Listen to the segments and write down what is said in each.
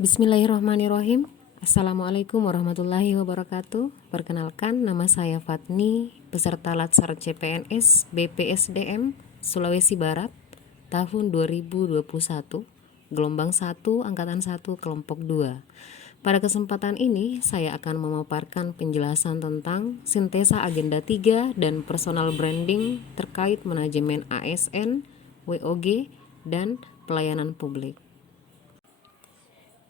Bismillahirrahmanirrahim. Assalamualaikum warahmatullahi wabarakatuh. Perkenalkan, nama saya Fatni, peserta Latsar CPNS BPSDM Sulawesi Barat tahun 2021, gelombang 1, angkatan 1, kelompok 2. Pada kesempatan ini, saya akan memaparkan penjelasan tentang sintesa agenda 3 dan personal branding terkait manajemen ASN, WOG, dan pelayanan publik.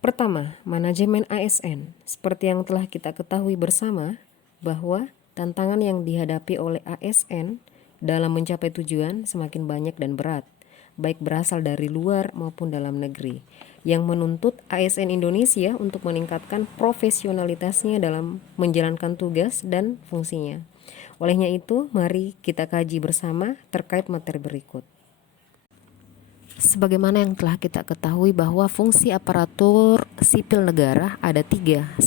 Pertama, manajemen ASN. Seperti yang telah kita ketahui bersama bahwa tantangan yang dihadapi oleh ASN dalam mencapai tujuan semakin banyak dan berat, baik berasal dari luar maupun dalam negeri, yang menuntut ASN Indonesia untuk meningkatkan profesionalitasnya dalam menjalankan tugas dan fungsinya. Olehnya itu, mari kita kaji bersama terkait materi berikut. Sebagaimana yang telah kita ketahui bahwa fungsi aparatur sipil negara ada 3. 1.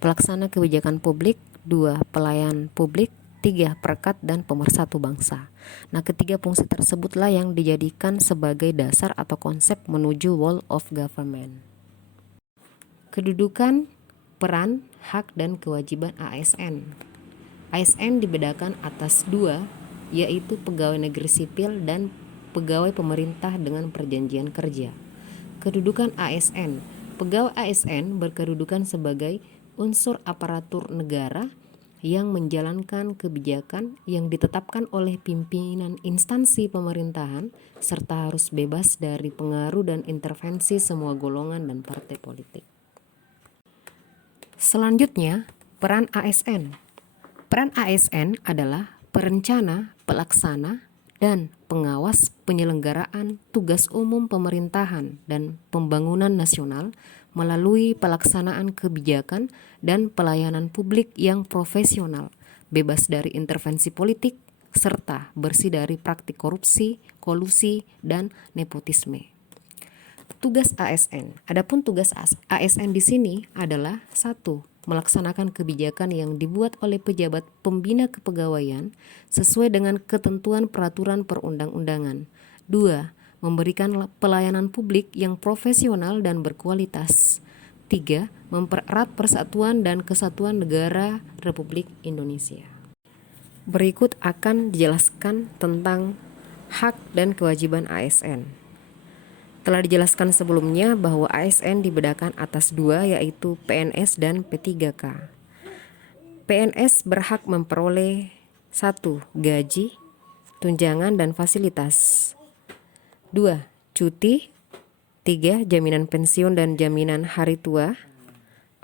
Pelaksana kebijakan publik. 2. Pelayan publik. 3. Perekat dan pemersatu bangsa. Nah, ketiga fungsi tersebutlah yang dijadikan sebagai dasar atau konsep menuju whole of government. Kedudukan, peran, hak, dan kewajiban ASN. ASN dibedakan atas 2, yaitu pegawai negeri sipil dan pegawai pemerintah dengan perjanjian kerja. Kedudukan ASN. Pegawai ASN berkedudukan sebagai unsur aparatur negara yang menjalankan kebijakan yang ditetapkan oleh pimpinan instansi pemerintahan serta harus bebas dari pengaruh dan intervensi semua golongan dan partai politik. Selanjutnya, peran ASN. Peran ASN adalah perencana, pelaksana, dan pengawas penyelenggaraan tugas umum pemerintahan dan pembangunan nasional melalui pelaksanaan kebijakan dan pelayanan publik yang profesional, bebas dari intervensi politik, serta bersih dari praktik korupsi, kolusi, dan nepotisme. Tugas ASN. Adapun tugas ASN di sini adalah 1. Melaksanakan kebijakan yang dibuat oleh pejabat pembina kepegawaian sesuai dengan ketentuan peraturan perundang-undangan. 2. Memberikan pelayanan publik yang profesional dan berkualitas. 3. Mempererat persatuan dan kesatuan negara Republik Indonesia. Berikut akan dijelaskan tentang hak dan kewajiban ASN. Telah dijelaskan sebelumnya bahwa ASN dibedakan atas 2, yaitu PNS dan P3K. PNS berhak memperoleh 1. Gaji, tunjangan dan fasilitas. 2. Cuti. 3. Jaminan pensiun dan jaminan hari tua.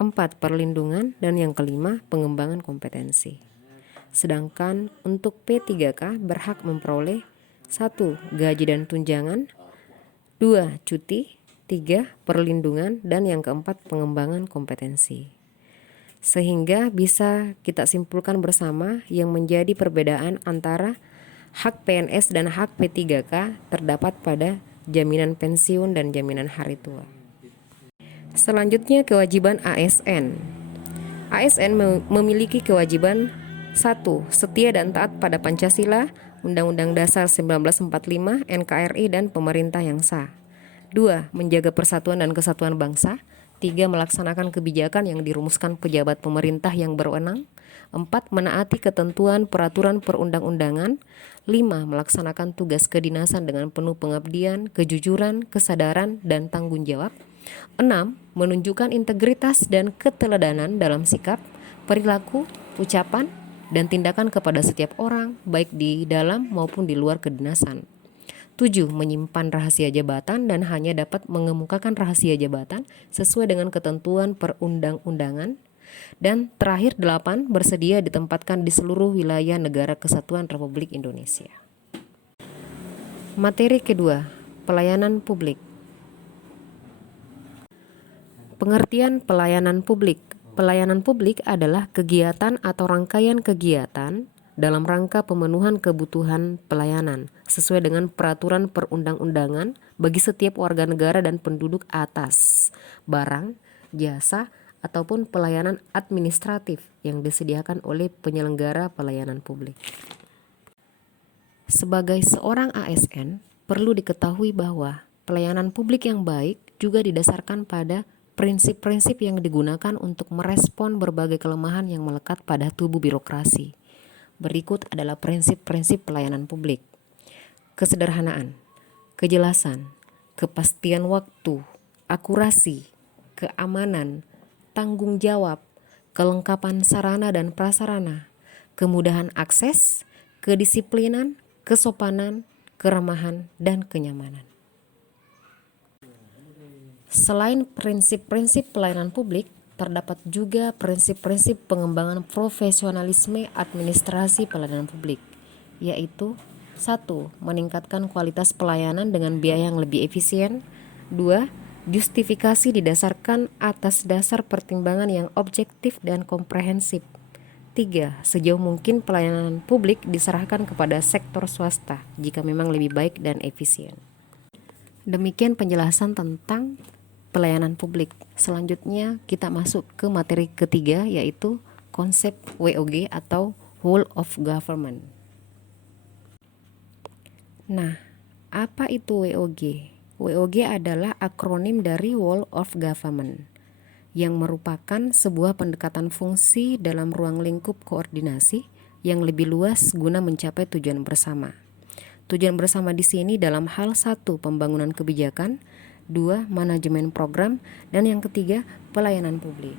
4. Perlindungan. Dan yang kelima, pengembangan kompetensi. Sedangkan untuk P3K berhak memperoleh 1. Gaji dan tunjangan. 2. Cuti. 3. Perlindungan. Dan yang keempat, pengembangan kompetensi. Sehingga bisa kita simpulkan bersama yang menjadi perbedaan antara hak PNS dan hak P3K terdapat pada jaminan pensiun dan jaminan hari tua. Selanjutnya, kewajiban ASN. ASN memiliki kewajiban 1. Setia dan taat pada Pancasila, Undang-Undang Dasar 1945, NKRI, dan pemerintah yang sah. 2. Menjaga persatuan dan kesatuan bangsa. 3. Melaksanakan kebijakan yang dirumuskan pejabat pemerintah yang berwenang. 4. Menaati ketentuan peraturan perundang-undangan. 5. Melaksanakan tugas kedinasan dengan penuh pengabdian, kejujuran, kesadaran, dan tanggung jawab. 6. Menunjukkan integritas dan keteladanan dalam sikap, perilaku, ucapan, dan tindakan kepada setiap orang, baik di dalam maupun di luar kedinasan. 7. Menyimpan rahasia jabatan dan hanya dapat mengemukakan rahasia jabatan sesuai dengan ketentuan perundang-undangan. Dan terakhir 8. Bersedia ditempatkan di seluruh wilayah negara kesatuan Republik Indonesia. Materi kedua, pelayanan publik. Pengertian pelayanan publik. Pelayanan publik adalah kegiatan atau rangkaian kegiatan dalam rangka pemenuhan kebutuhan pelayanan sesuai dengan peraturan perundang-undangan bagi setiap warga negara dan penduduk atas barang, jasa, ataupun pelayanan administratif yang disediakan oleh penyelenggara pelayanan publik. Sebagai seorang ASN, perlu diketahui bahwa pelayanan publik yang baik juga didasarkan pada prinsip-prinsip yang digunakan untuk merespon berbagai kelemahan yang melekat pada tubuh birokrasi. Berikut adalah prinsip-prinsip pelayanan publik. Kesederhanaan, kejelasan, kepastian waktu, akurasi, keamanan, tanggung jawab, kelengkapan sarana dan prasarana, kemudahan akses, kedisiplinan, kesopanan, keramahan, dan kenyamanan. Selain prinsip-prinsip pelayanan publik, terdapat juga prinsip-prinsip pengembangan profesionalisme administrasi pelayanan publik, yaitu 1. Meningkatkan kualitas pelayanan dengan biaya yang lebih efisien. 2. Justifikasi didasarkan atas dasar pertimbangan yang objektif dan komprehensif. 3. Sejauh mungkin pelayanan publik diserahkan kepada sektor swasta jika memang lebih baik dan efisien. Demikian penjelasan tentang pelayanan publik. Selanjutnya kita masuk ke materi ketiga, yaitu konsep WOG atau Whole of Government. Nah, apa itu WOG? WOG adalah akronim dari Whole of Government, yang merupakan sebuah pendekatan fungsi dalam ruang lingkup koordinasi yang lebih luas guna mencapai tujuan bersama. Tujuan bersama di sini dalam hal 1. Pembangunan kebijakan, 2. Manajemen program, dan yang ketiga pelayanan publik.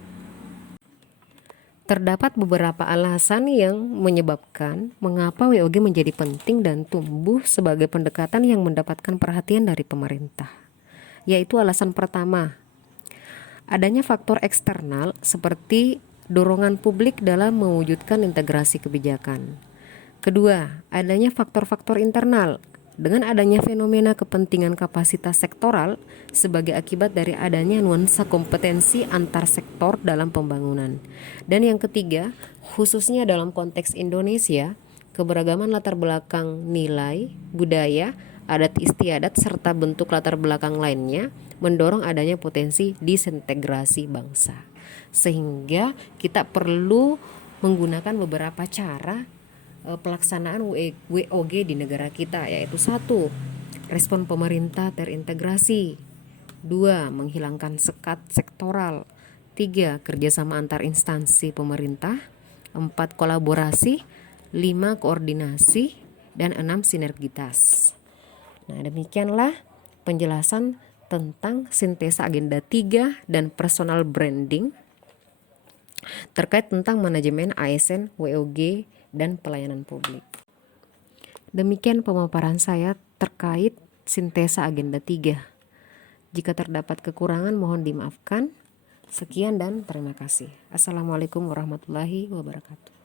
Terdapat beberapa alasan yang menyebabkan mengapa WOG menjadi penting dan tumbuh sebagai pendekatan yang mendapatkan perhatian dari pemerintah. Yaitu alasan pertama, adanya faktor eksternal seperti dorongan publik dalam mewujudkan integrasi kebijakan. Kedua, adanya faktor-faktor internal. Dengan adanya fenomena kepentingan kapasitas sektoral sebagai akibat dari adanya nuansa kompetensi antar sektor dalam pembangunan. Dan yang ketiga, khususnya dalam konteks Indonesia, keberagaman latar belakang nilai, budaya, adat istiadat, serta bentuk latar belakang lainnya mendorong adanya potensi disintegrasi bangsa. Sehingga kita perlu menggunakan beberapa cara pelaksanaan WOG di negara kita, yaitu 1. Respon pemerintah terintegrasi. 2. Menghilangkan sekat sektoral. 3. Kerjasama antar instansi pemerintah. 4. Kolaborasi. 5. Koordinasi. Dan 6. Sinergitas. Nah, demikianlah penjelasan tentang sintesa agenda 3 dan personal branding terkait tentang manajemen ASN, WOG, dan pelayanan publik. Demikian pemaparan saya terkait sintesa agenda 3. Jika terdapat kekurangan mohon dimaafkan. Sekian dan terima kasih. Assalamualaikum warahmatullahi wabarakatuh.